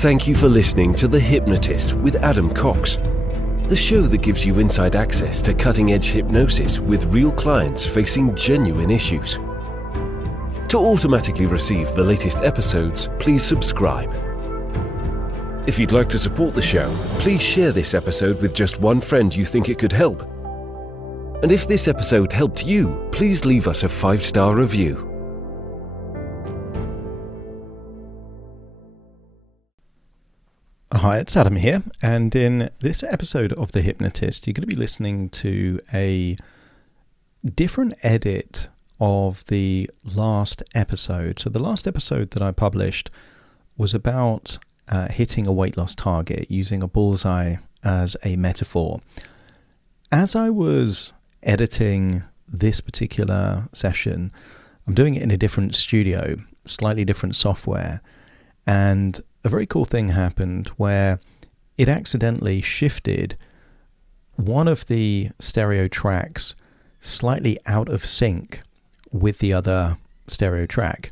Thank you for listening to The Hypnotist with Adam Cox, the show that gives you inside access to cutting-edge hypnosis with real clients facing genuine issues. To automatically receive the latest episodes, please subscribe. If you'd like to support the show, please share this episode with just one friend you think it could help. And if this episode helped you, please leave us a 5-star review. Hi, it's Adam here, and in this episode of The Hypnotist, you're going to be listening to a different edit of the last episode. So the last episode that I published was about hitting a weight loss target, using a bullseye as a metaphor. As I was editing this particular session, I'm doing it in a different studio, slightly different software, and a very cool thing happened where it accidentally shifted one of the stereo tracks slightly out of sync with the other stereo track.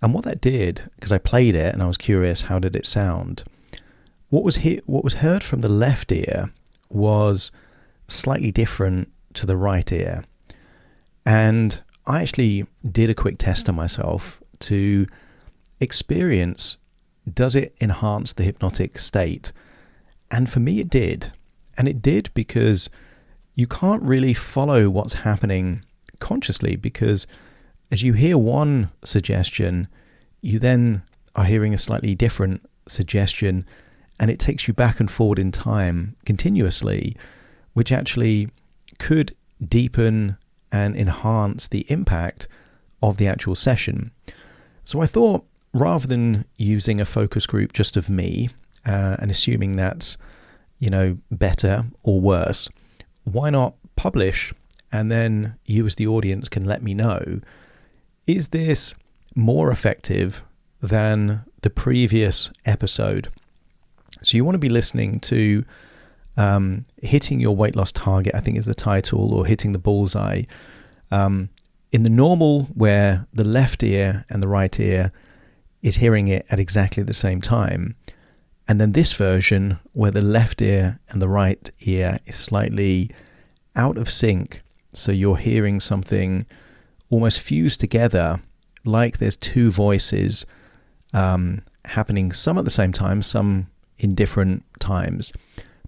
And what that did, because I played it and I was curious, how did it sound? What was heard from the left ear was slightly different to the right ear. And I actually did a quick test on myself to experience, does it enhance the hypnotic state? And for me it did. And it did because you can't really follow what's happening consciously, because as you hear one suggestion, you then are hearing a slightly different suggestion, and it takes you back and forward in time continuously, which actually could deepen and enhance the impact of the actual session. So I thought, rather than using a focus group just of me and assuming that's, better or worse, why not publish, and then you as the audience can let me know, is this more effective than the previous episode? So you want to be listening to hitting your weight loss target, I think is the title, or hitting the bullseye, in the normal, where the left ear and the right ear is hearing it at exactly the same time. And then this version, where the left ear and the right ear is slightly out of sync. So you're hearing something almost fused together, like there's two voices happening, some at the same time, some in different times.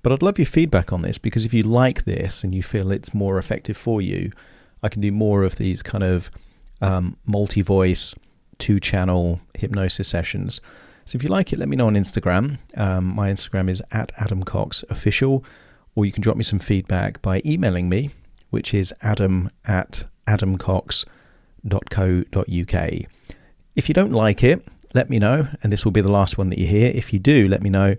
But I'd love your feedback on this, because if you like this and you feel it's more effective for you, I can do more of these kind of multi-voice, 2-channel hypnosis sessions. So if you like it, let me know on Instagram. My Instagram is @AdamCoxOfficial, or you can drop me some feedback by emailing me, which is adam@adamcox.co.uk. If you don't like it, let me know, and this will be the last one that you hear. If you do, let me know,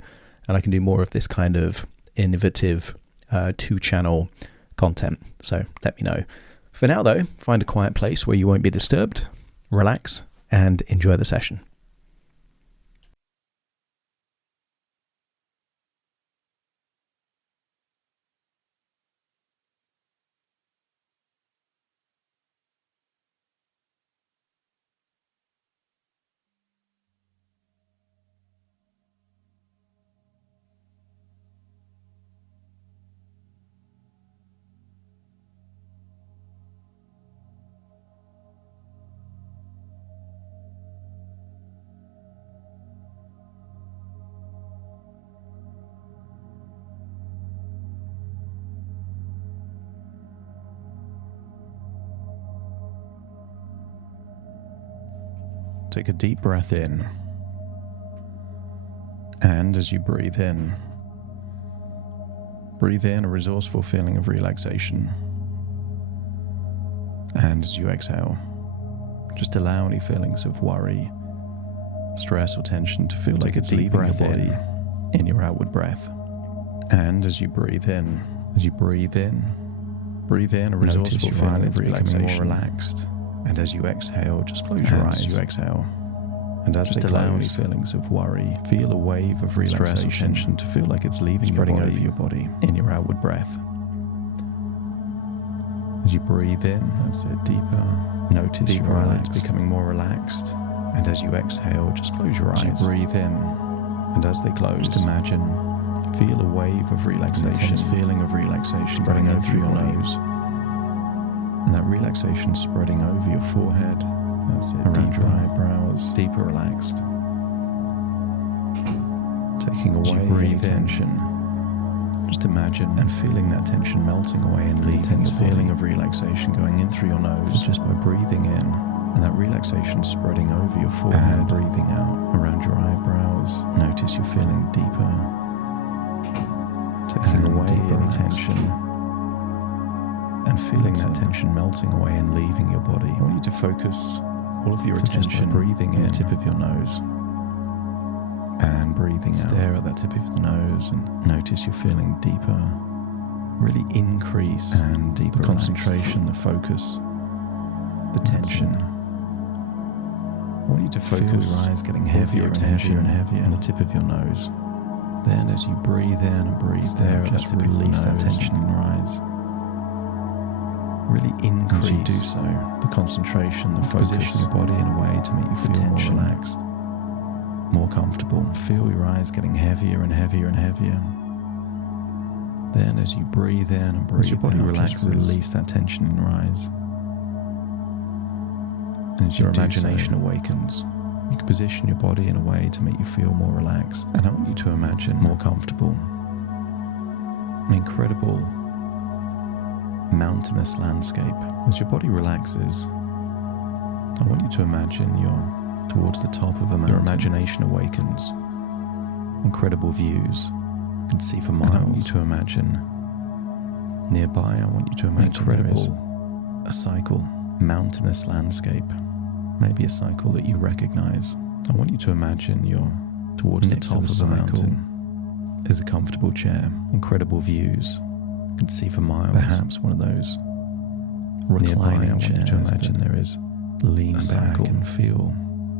and I can do more of this kind of innovative 2-channel content. So let me know. For now though, find a quiet place where you won't be disturbed, relax, and enjoy the session. Take a deep breath in, and as you breathe in a resourceful feeling of relaxation. And as you exhale, just allow any feelings of worry, stress or tension to feel like it's leaving your body in your outward breath. And as you breathe in a resourceful feeling of relaxation, more relaxed. And as you exhale, just close your eyes. As you exhale, and as just allow any feelings of worry, feel a wave of relaxation, stress or tension to feel like it's leaving spreading over your body in your outward breath. As you breathe in, that's it, deeper. Notice deeper, your eyelids becoming more relaxed. And as you exhale, just close your eyes. As you breathe in, And as they close, just imagine, feel a wave of relaxation, feeling of relaxation spreading over through your nose. And that relaxation spreading over your forehead. That's it. Around your eyebrows, deeper relaxed. Taking away the tension. Just imagine and feeling that tension melting away and leaving your feeling of relaxation going in through your nose. So just by breathing in and that relaxation spreading over your forehead, and breathing out around your eyebrows. Notice you're feeling deeper. Taking away any tension. And feeling that tension melting away and leaving your body. I want you to focus all of your attention breathing in the tip of your nose and breathing out. Stare at that tip of the nose and notice you're feeling deeper. Really increase and deeper the concentration, the focus, the tension. I want you to focus your eyes getting heavier and heavier and heavier on the tip of your nose. Then as you breathe in and breathe out, just release that tension in your eyes. Really increase, as you do so, the concentration, the focus, position your body in a way to make you feel more relaxed, more comfortable. Feel your eyes getting heavier and heavier and heavier. Then as you breathe in and breathe out, your body relaxes, release that tension in your eyes. And as your imagination awakens, you can position your body in a way to make you feel more relaxed. And I want you to imagine more comfortable, an incredible mountainous landscape. As your body relaxes, I want you to imagine you're towards the top of a mountain. Your imagination awakens. Incredible views. You can see for miles. And I want you to imagine nearby, I want you to imagine a cycle, mountainous landscape. Maybe a cycle that you recognize. I want you to imagine you're towards the top of the mountain. There's a comfortable chair, incredible views. You can see for miles. Perhaps one of those reclining chairs. I want you to imagine there is lean back and feel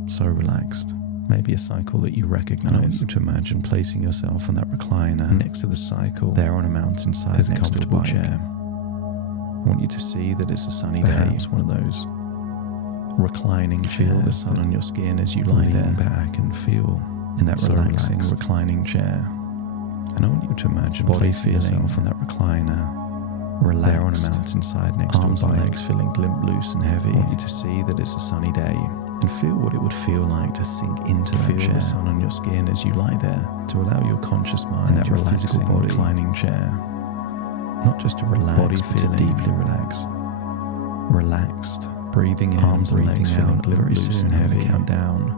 so relaxed. Maybe a cycle that you recognize. I want you to imagine placing yourself on that recliner next to the cycle. There on a mountainside, there's a comfortable chair. I want you to see that it's a sunny day. Perhaps one of those reclining chairs. Feel the sun on your skin as you lie there back and feel in that relaxing reclining chair. And I want you to imagine placing yourself on that recliner, relaxed, there on a mountainside next to arms and legs feeling limp, loose and heavy. I want you to see that it's a sunny day and feel what it would feel like to sink into that chair. Feel the sun on your skin as you lie there, to allow your conscious mind, that your physical body, reclining chair, not just to relax, body feeling deeply relaxed, breathing in, arms and legs feeling limp, loose and heavy. Count down.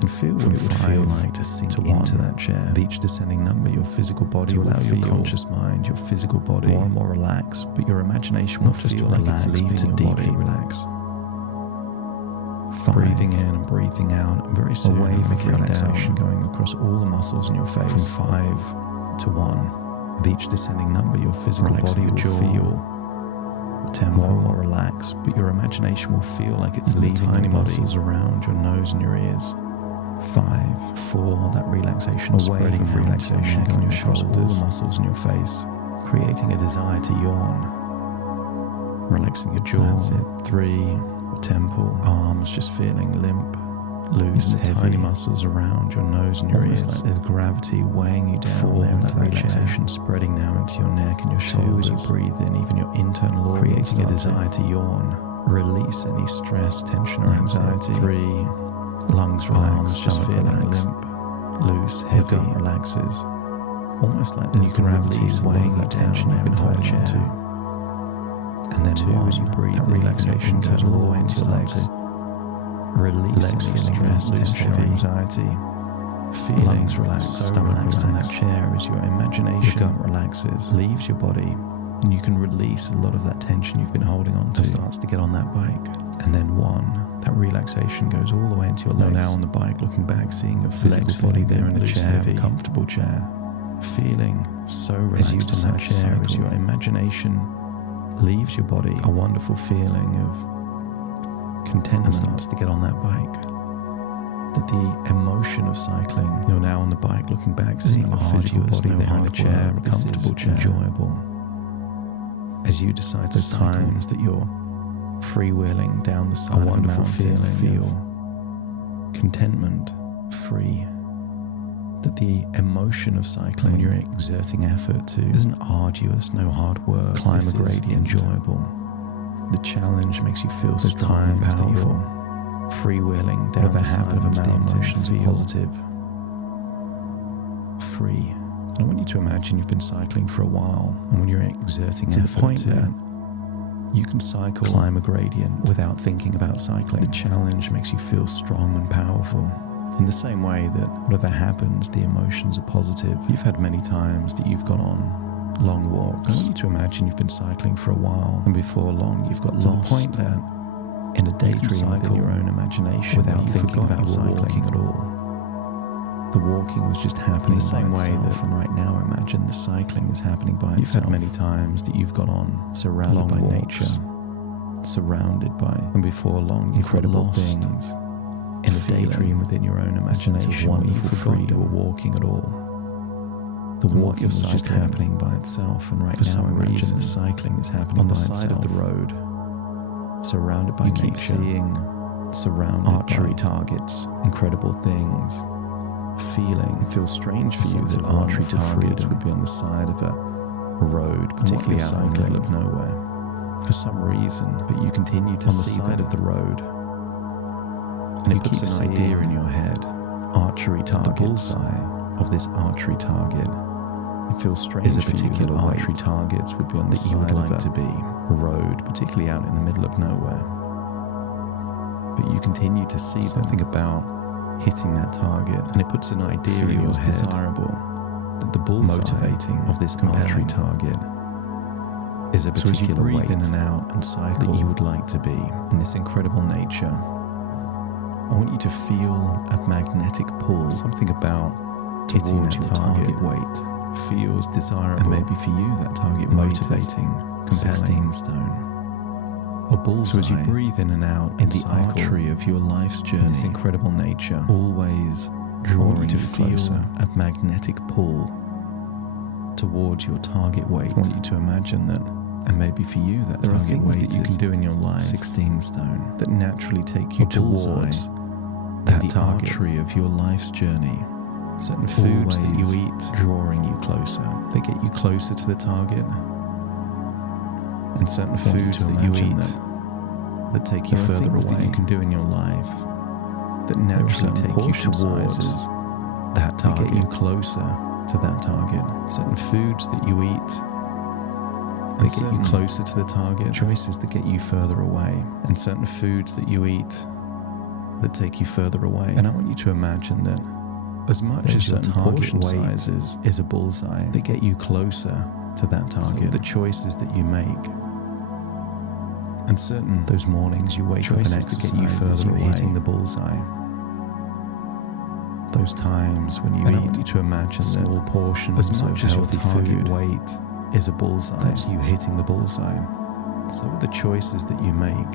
And feel what it would feel like to sink into that chair. With each descending number, your physical body will allow your conscious mind, your physical body, more and more relaxed, but your imagination will feel like it's leaving your body. Relax. 5. Breathing in and breathing out, very soon a wave of relaxation going across all the muscles in your face. From 5 to 1. With each descending number, your physical body will feel more and more relaxed, but your imagination will feel like it's leaving tiny muscles around your nose and your ears. 5, 4, that relaxation, a wave of relaxation going your shoulders, all the muscles in your face, creating a desire to yawn, relaxing your jaw. That's it. 3, temple, arms just feeling limp, loose, heavy, tiny muscles around your nose and your ears, like there's gravity weighing you down. 4, that relaxation spreading now into your neck and your shoulders. 2, as you breathe in, even your internal organs, creating a desire to yawn, release any stress, tension or anxiety. 3, lungs relax, just feeling limp, loose, heavy. Your gut relaxes, almost like there's gravity weighing that tension you've been holding on to. And then 2, as you breathe, that relaxation goes all the way into your legs, releasing stress, tension, or anxiety. Feelings relaxed, stomach relaxed on that chair as your imagination, your gut relaxes, leaves your body, and you can release a lot of that tension you've been holding on to. Starts to get on that bike, and then 1, that relaxation goes all the way into your legs. You're now on the bike, looking back, seeing your physical body there in a chair, a comfortable chair, feeling so relaxed as you on that chair as your imagination leaves your body. A wonderful feeling of contentment starts to get on that bike. That the emotion of cycling, you're now on the bike, looking back, seeing your physical body there in a chair, a comfortable chair, enjoyable. As you decide to cycle, times that you're freewheeling down the side of a wonderful feeling, feel contentment, free, that the emotion of cycling, when you're exerting effort to, isn't arduous, no hard work, climb a gradient, enjoyable. The challenge makes you feel strong and powerful, freewheeling down the side of the emotion, positive, free. And I want you to imagine you've been cycling for a while, and when you're exerting effort, the point that you can cycle, climb a gradient without thinking about cycling. The challenge makes you feel strong and powerful. In the same way that whatever happens, the emotions are positive. You've had many times that you've gone on long walks. I want you to imagine you've been cycling for a while, and before long you've got lost. To the point that in a daydream within your own imagination, without thinking about cycling at all, the walking was just happening in the same way that, and right now, imagine the cycling is happening by itself. You've had many times that you've gone on, surrounded by nature, surrounded by, and before long, you've got lost things in a daydream within your own imagination, where you forgot you were walking at all. The walking was just happening by itself, and right now, imagine the cycling is happening on the side of the road, surrounded by nature. You keep seeing surrounded archery targets, incredible things. It feels strange for you that archery targets would be on the side of a road, particularly out in the middle of nowhere, for some reason, but you continue to see on the side of the road, and it puts an idea in your head, archery target, the bullseye of this archery target. It feels strange for you that archery targets would be on the side of a road, particularly out in the middle of nowhere, but you continue to see something about hitting that target, and it puts an idea in your head, desirable, that the bullseye motivating of this archery target is a particular weight in and out and cycle that you would like to be in this incredible nature. I want you to feel a magnetic pull, something about hitting that target weight feels desirable, and maybe for you that target motivating, compelling stone. A bullseye. So as you breathe in and out in the archery of your life's journey, this incredible nature, always drawing you to feel a magnetic pull towards your target weight. I want you to imagine that, and maybe for you that there target weight that you can do in your life, 16 stone, that naturally take you towards that the archery of your life's journey. Certain foods that you eat drawing you closer. They get you closer to the target. And certain foods that you eat that take you further away, that you can do in your life that naturally take you towards that target, get you closer to that target. Certain foods that you eat that get you closer to the target, choices that get you further away, and certain foods that you eat that take you further away. And I want you to imagine that as much as your target weight is a bullseye, they get you closer to that target. So the choices that you make, and certain those mornings you wake up and exercise get you further away, hitting the bullseye. Those times when you eat, I want you to imagine small portions as much as healthy food weight is a bullseye. That's you hitting the bullseye. So with the choices that you make,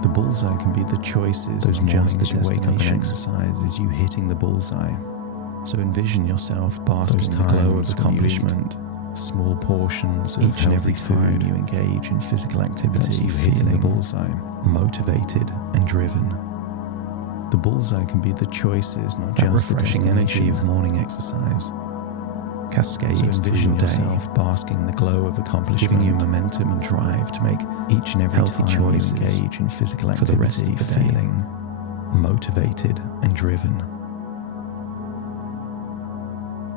the bullseye can be the choices. Those mornings that you wake up and exercise is you hitting the bullseye. So envision yourself basking in the glow of accomplishment. Small portions of each and every food you engage in physical activity, you hitting the bullseye, motivated and driven. The bullseye can be the choices, not just refreshing energy of morning exercise. Cascades so envision yourself basking in the glow of accomplishment, giving you momentum and drive to make each and every healthy choice you engage in physical activity, for the rest of the feeling motivated and driven.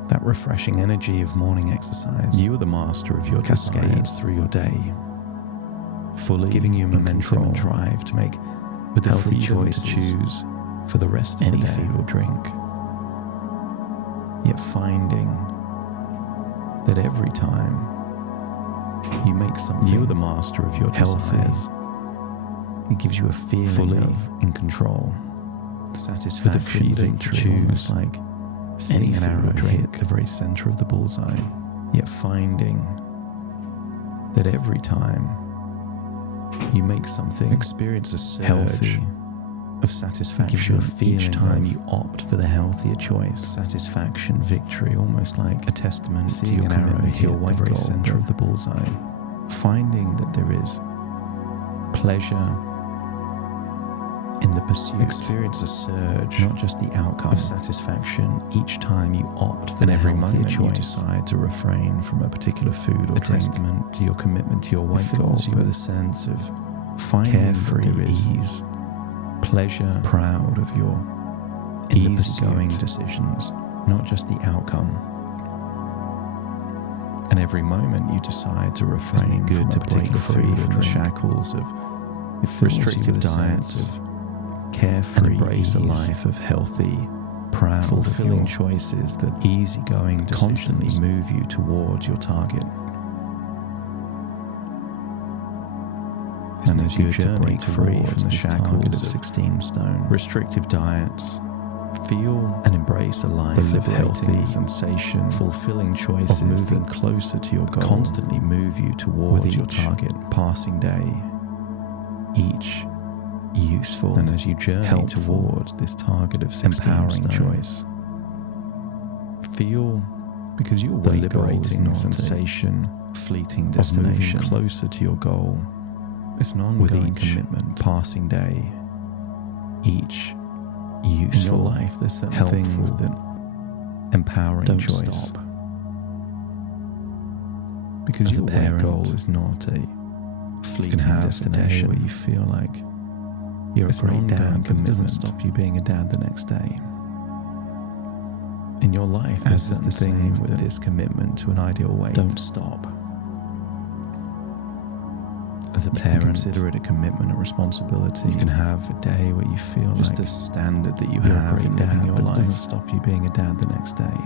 That refreshing energy of morning exercise. You are the master of your cascades through your day, fully giving you momentum and drive to make with the healthy choice to choose for the rest of the day, any food or drink. Yet finding that every time you make something, you are the master of your desires. It gives you a feeling fully of in control, satisfaction, for the freedom to choose, like any an arrow hit the very center of the bullseye. Yet finding that every time you make something, experience a surge healthy of satisfaction. It gives you a feeling each time you opt for the healthier choice. Satisfaction, victory, almost like a testament to your commitment to your white goal, center of the bullseye. Finding that there is pleasure in the pursuit. Experience a surge, not just the outcome, of satisfaction each time you opt for And the every healthier moment choice. you decide to refrain from a particular food or A drink. testament to your commitment to your weight goal, fills you but with a sense of finding carefree ease, pleasure, proud of your easygoing pursuit. decisions, not just the outcome. And every moment you decide to refrain good from to a break particular free food or from the drink, shackles of restrictive diets, of and carefree embrace a ease, life of healthy, proud, fulfilling of your choices that easygoing constantly decisions move you towards your target. And as you journey free from the shackles of 16 stone, restrictive diets, feel and embrace a life of healthy, sensation, fulfilling choices of moving that closer to your goal, constantly move you towards with your each target, passing day, each useful, and as you journey helpful, towards this target of 16 empowering stone, choice. feel, Because your the weight goal is liberating not sensation, fleeting of moving destination, closer to your goal, it's an with ongoing each commitment. passing day, each In your useful, life, there's certain helpful, things that empowering don't choice. stop. Because As a your weight parent, goal is not a you fleeting can have a day destination where you feel like you're it's a great an dad, ongoing but it doesn't commitment. stop you being a dad the next day. In your life, As there's is certain the same things with that this commitment to an ideal weight don't stop. As a You can parent, consider it a commitment, a responsibility. You can have a day where you feel just like a standard that you you're a have great in dad, living your but it life. doesn't Stop you being a dad the next day.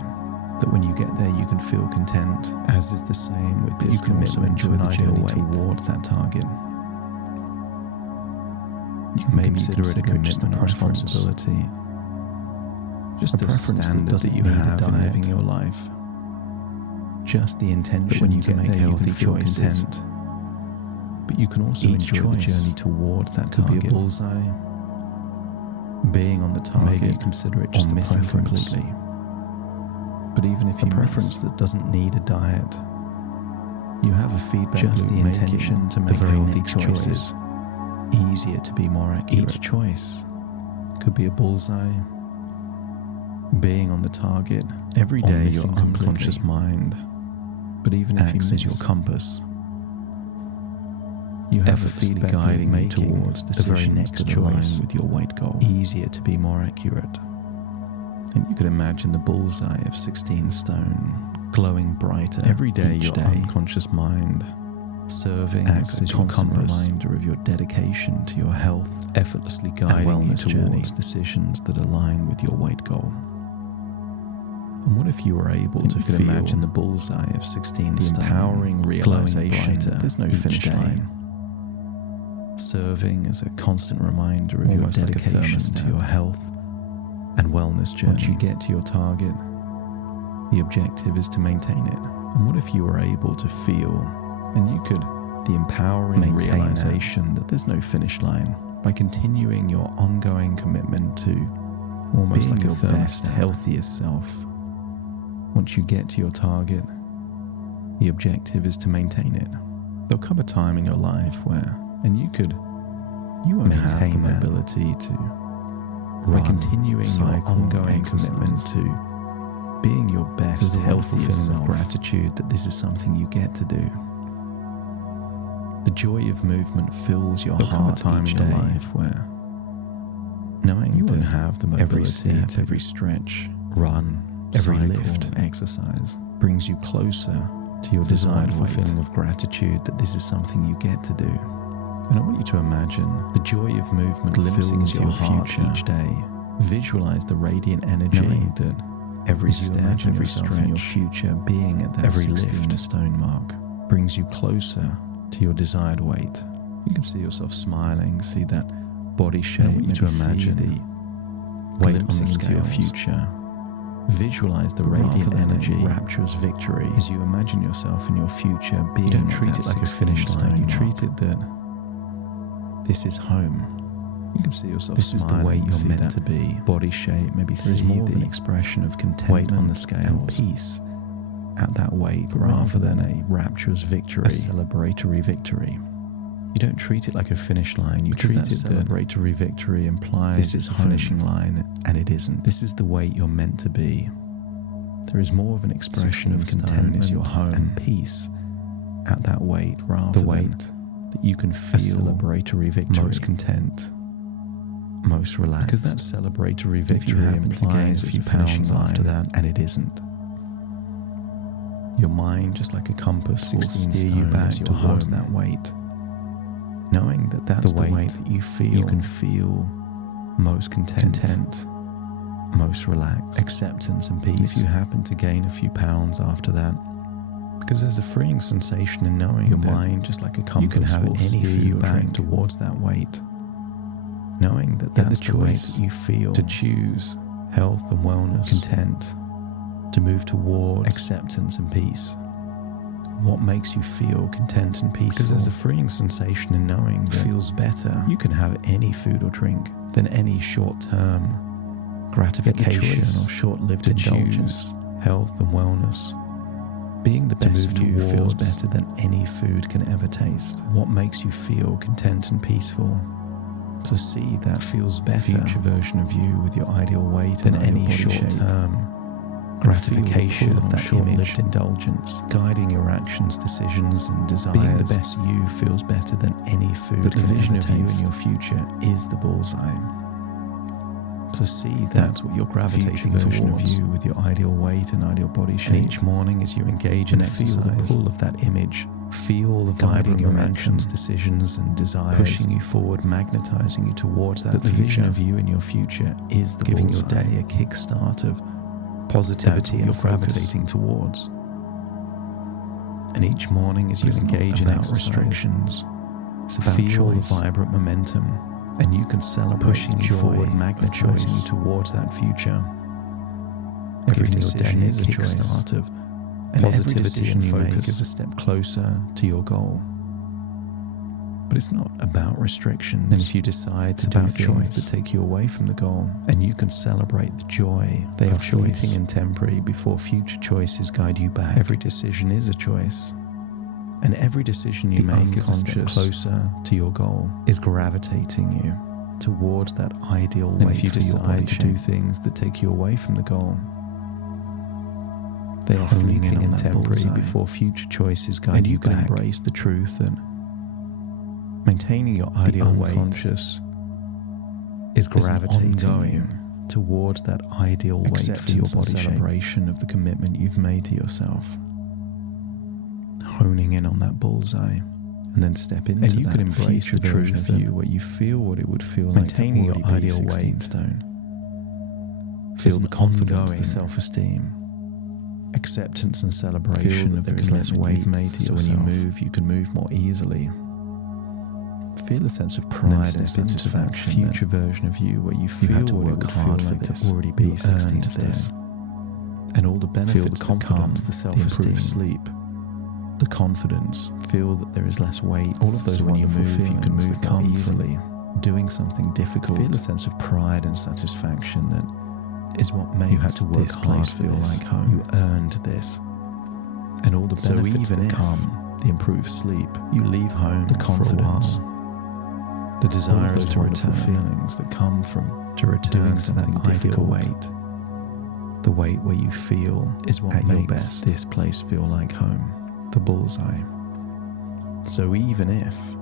That when you get there, you can feel content. As is the same with But this you can also commitment to enjoy an the ideal journey weight towards that target. you can Maybe consider it a just a commitment, a preference. responsibility. Just A a preference that standard that doesn't you need a have in diet. living your life. Just the intention But when you to get make there, you can healthy feel choices. content. But you can also Each enjoy the choice journey towards that could target. be a bullseye, being on the target, Maybe you consider it just or a missing preference. completely. But even if A you preference that doesn't need a diet, you have a feedback just loop the making intention to the make very healthy next choices choices easier to be more accurate. Each choice could be a bullseye, being on the target. Every or day your missing completely. unconscious mind, but even if you Acts miss as your your compass, you have a effortlessly feedback guiding you making towards the very decisions next that align choice with your weight goal. easier to be more accurate. And you could imagine the bullseye of 16 stone glowing brighter Every day each your day. unconscious mind serving acts as as a your constant compass. reminder of your dedication to your health, effortlessly and guiding you wellness journey. towards decisions that align with your weight goal. And what if you were able to could feel imagine the bullseye of 16 the stone empowering glowing realization brighter that there's no each finish day, line, serving as a constant reminder of your almost like a dedication to thermostat. your health and wellness journey. Once you get to your target, the objective is to maintain it. And what if you were able to feel, and you could, the empowering Maintain realization that there's no finish line by continuing your ongoing commitment to almost being like a your best, thermostat. healthiest self. Once you get to your target, the objective is to maintain it. There'll come a time in your life where, and you won't have the maintain that mobility to, by run, continuing your cycle, ongoing exercise. commitment to being your best, There's a wonderful healthiest feeling self, of gratitude that this is something you get to do. The joy of movement fills your There'll come a heart time each in your day, life where knowing you that won't have the every mobility step, to every stretch, run, every cycle, lift, exercise brings you closer to your There's a desired wonderful feeling of gratitude that this is something you get to do. And I want you to imagine the joy of movement glimpsing fills into your your heart future. each day. Visualize the radiant energy Knowing that every as you step, imagine every yourself stretch, in your future being at that every 16 lift stone mark brings you closer to your desired weight. You can see yourself smiling, see that body shape, want you maybe to see imagine the weight on glimpsing the into your scales. future. Visualize the But rather radiant than a energy, rapturous victory as you imagine yourself in your future being. You don't at treat that it like a 16 finish line, stone you mark. treat it that this is home. You can see yourself This is the smiling, way you're see meant that to be. body shape, maybe There is see more of the an expression of weight contentment on the and scales. peace at that weight, But rather rather than than a rapturous victory, a celebratory victory. You don't treat it like a finish line. You treat it celebratory victory implies this is a finishing line, and it isn't. This is the weight you're meant to be. There is more of an expression of contentment as your home and peace at that weight, rather the weight that you can feel celebratory victory, most content, most relaxed. Because that celebratory victory implies a few pounds after that, and it isn't. Your mind, just like a compass, will steer you back towards that weight, knowing that that's the weight that you feel. You can feel most content, most relaxed, acceptance and peace. And if you happen to gain a few pounds after that, because there's a freeing sensation in knowing your mind, just like a compass, you can have it steer you back towards that weight, knowing that that's the choice that you feel to choose health and wellness, content, to move toward acceptance and peace. What makes you feel content and peaceful? Because there's a freeing sensation in knowing that feels better. You can have any food or drink than any short-term gratification or short-lived indulgence, health and wellness. Being the best you feels better than any food can ever taste. What makes you feel content and peaceful? To see that feels better future version of you with your ideal weight than any short-term gratification of that short-lived indulgence, guiding your actions, decisions, and desires. Being the best you feels better than any food. But the vision of you in your future is the bullseye. To see that's what you're gravitating version towards. Of you with your ideal weight and ideal body shape. And each morning as you engage in exercise, feel the pull of that image. Feel the guiding your actions, decisions, and desires, pushing you forward, magnetizing you towards that. But the vision of you in your future is the giving bullseye. Your day a kickstart of positivity you're gravitating towards. And each morning as you engage in restrictions, feel the vibrant momentum, and you can celebrate pushing you forward, magnetizing you towards that future. Every decision is a kickstart of positivity, and focus is a step closer to your goal. But it's not about restrictions. And if you decide to do things that take you away from the goal, and you can celebrate the joy they are fleeting and temporary before future choices guide you back. Every decision is a choice. And every decision you make is a step closer to your goal, is gravitating you towards that ideal weight. And if you decide to do things that take you away from the goal, they are fleeting and temporary before future choices guide you back. And you can embrace the truth and maintaining your ideal weight is gravitating you towards that ideal weight for your body shape. Celebration of the commitment you've made to yourself. Honing in on that bullseye, and then step into and you that can embrace the truth of you where you feel what it would feel maintaining like your ideal weight stone. Feel the confidence, the self-esteem, acceptance and celebration of there is less weight you've made to yourself. So when you move, you can move more easily. Feel a sense of pride and satisfaction. Future version of you where you feel had to work hard for this, to already be 16 this, and all the benefits. Feel the confidence, the self-esteem, sleep. The confidence, feel that there is less weight. All of those when you move, you can move comfortably. Doing something difficult, feel a sense of pride and satisfaction that is what makes you had to work hard feel like home. You earned this, and all the benefits that come, the improved sleep. You leave home, the confidence, for a while. The desire is to return feelings that come from to return to that ideal weight. The weight where you feel is what makes this place feel like home. The bullseye. So even if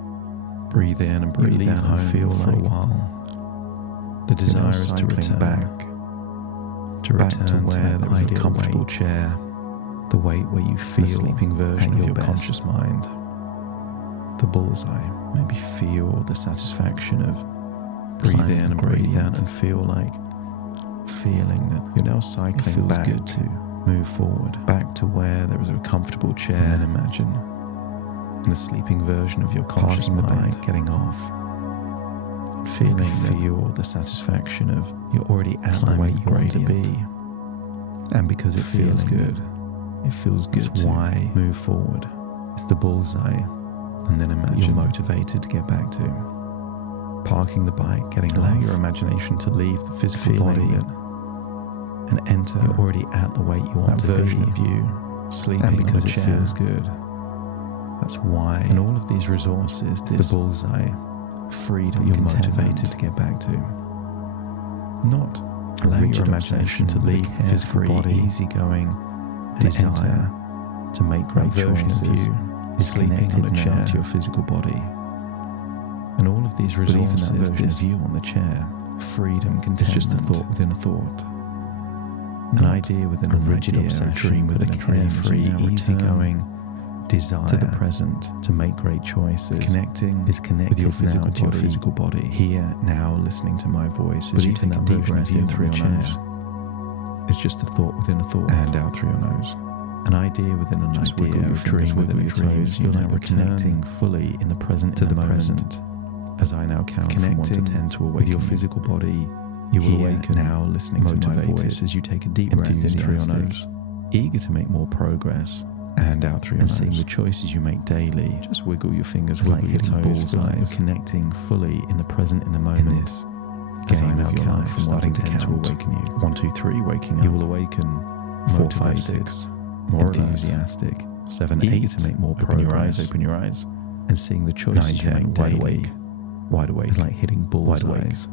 breathe in and breathe out and feel for a while, the desire is to return back to where there is a comfortable chair, the weight where you feel the sleeping version of your conscious mind. The bullseye. Maybe feel the satisfaction of breathe in and breathe out and feel like feeling that you're now cycling back good to move forward, back to where there is a comfortable chair, and then imagine in a sleeping version of your conscious mind getting off. And feel the satisfaction of you're already at the weight you want to be. And because it feels good, it feels good to why move forward. It's the bullseye. And then imagine you're motivated to get back to parking the bike, getting off. Allow your imagination to leave the physical body and enter. You're already at the weight you want to be. Version of you sleeping, and because it feels good, That's why. And all of these resources, this the bullseye, freedom, you're motivated to get back to. Not allow your imagination to lead the physical body, easygoing desire to make great choices. Is sleeping on a chair to your physical body. And all of these resources, this view on the chair, freedom, contentment, is just a thought within a thought. An idea within a rigid obsession, with a carefree, easygoing desire to the present to make great choices. Connecting with your physical body. Here, now, listening to my voice as you take a deep breath in through your nose. It's just a thought within a thought, and out through your nose. An idea within an idea, a dream within a dream. Feel like we're connecting fully in the present to the moment. As I now count from 1 to 10 to awaken with your physical body, you will awaken now, listening to my voice as you take a deep breath in through your nose, eager to make more progress, and out through your nose. And seeing the choices you make daily, just wiggle your fingers, wiggle your toes, feel like you're connecting fully in the present, in the moment. In this game of your life, from starting to count to awaken you. 1, 2, 3, waking up. You will awaken 4, 5, 6, more enthusiastic. 7, 8, to make more progress. Open your eyes, and seeing the choices you make daily. Wide awake is like hitting bullseyes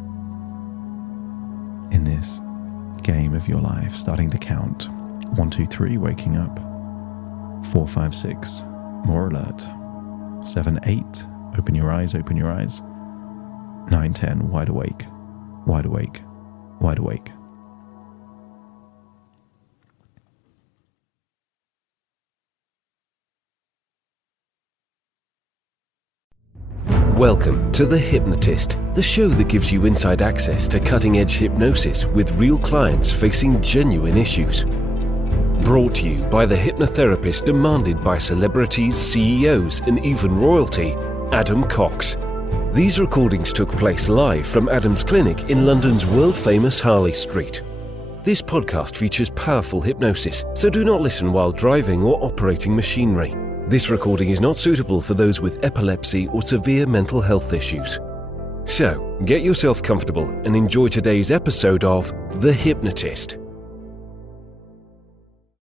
in this game of your life, starting to count. 1, 2, 3, waking up. 4, 5, 6, more alert. 7, 8, open your eyes. 9, 10, wide awake. Welcome to The Hypnotist, the show that gives you inside access to cutting-edge hypnosis with real clients facing genuine issues. Brought to you by the hypnotherapist demanded by celebrities, CEOs, and even royalty, Adam Cox. These recordings took place live from Adam's clinic in London's world-famous Harley Street. This podcast features powerful hypnosis, so do not listen while driving or operating machinery. This recording is not suitable for those with epilepsy or severe mental health issues. So, get yourself comfortable and enjoy today's episode of The Hypnotist.